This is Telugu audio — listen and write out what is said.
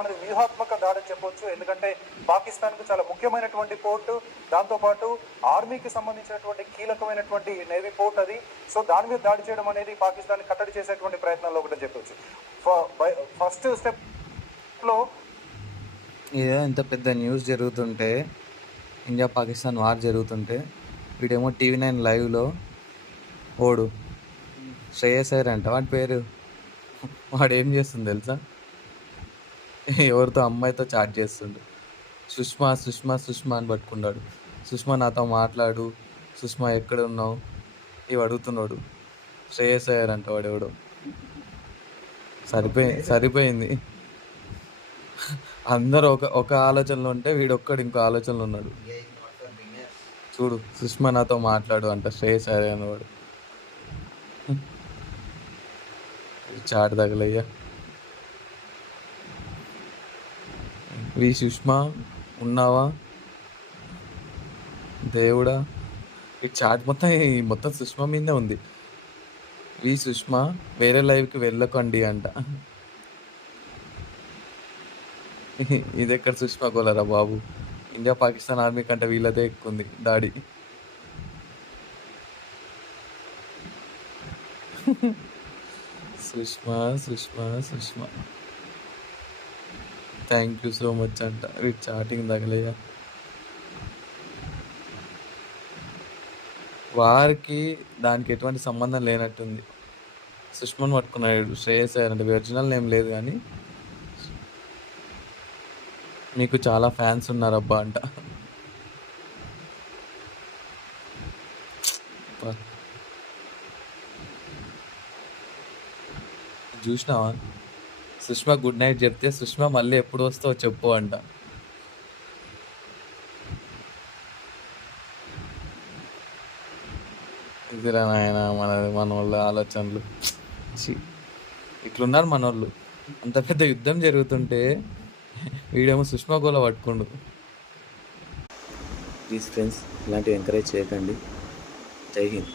మనది వ్యూహాత్మక దాడి చెప్పొచ్చు. ఎందుకంటే పాకిస్తాన్కు చాలా ముఖ్యమైనటువంటి పోర్టు, దాంతోపాటు ఆర్మీకి సంబంధించినటువంటి కీలకమైనటువంటి నేవీ పోర్ట్ అది. సో దాని మీద దాడి చేయడం అనేది పాకిస్తాన్ కట్టడి చేసేటువంటి ప్రయత్నాల్లో ఒకటి చెప్పొచ్చు. ఫస్ట్ స్టెప్లో ఏదో ఇంత పెద్ద న్యూస్ జరుగుతుంటే, ఇండియా పాకిస్తాన్ వార్ జరుగుతుంటే, వీడేమో TV9 లైవ్లో ఓడు శ్రేయస్ అయ్యర్ అంట వాడి పేరు. వాడు ఏం చేస్తుంది తెలుసా? ఎవరితో అమ్మాయితో చాట్ చేస్తుండు. సుష్మా సుష్మా సుష్మా అని పట్టుకున్నాడు. సుష్మా నాతో మాట్లాడు, సుష్మా ఎక్కడ ఉన్నావు ఇవి అడుగుతున్నాడు. శ్రేయస్ అయ్యర్ అంట వాడు ఎవడో. సరిపోయింది. అందరూ ఒక ఆలోచనలో ఉంటే వీడొక్కడు ఇంకో ఆలోచనలో ఉన్నాడు. చూడు సుష్మా నాతో మాట్లాడు అంట శ్రేయస్ అయ్యర్ అనేవాడు. చాట్ తగలయ్యా. సుష్మా ఉన్నావా దేవుడా? ఈ చాట్ మొత్తం సుష్మా మీదే ఉంది. సుష్మా వేరే లైవ్కి వెళ్ళకండి అంట. ఇది ఎక్కడ సుష్మా గోలరా బాబు? ఇండియా పాకిస్తాన్ ఆర్మీ కంటే వీళ్ళదే ఎక్కువ ఉంది దాడి. Sushma Sushma Sushma thank you so much అంట. వీటి చాటింగ్ తగలయ్యా. వారికి దానికి ఎటువంటి సంబంధం లేనట్టుంది. సుష్మాన్ పట్టుకున్నాడు శ్రేయస్ అయ్యర్ అంటే ఒరిజినల్ నేమ్ లేదు కానీ మీకు చాలా ఫ్యాన్స్ ఉన్నారబ్బా అంట. చూసినావా? సుష్మా గుడ్ నైట్ చెప్తే సుష్మా మళ్ళీ ఎప్పుడు వస్తావో చెప్పు అంట. ఇదిరా నాయన మన వాళ్ళ ఆలోచనలు. ఇట్లున్నారు మన వాళ్ళు. అంత పెద్ద యుద్ధం జరుగుతుంటే వీడేమో సుష్మా గోల పట్టుకుండు. ప్లీజ్ ఫ్రెండ్స్ ఇలాంటివి ఎంకరేజ్ చేయకండి. జై హింద్.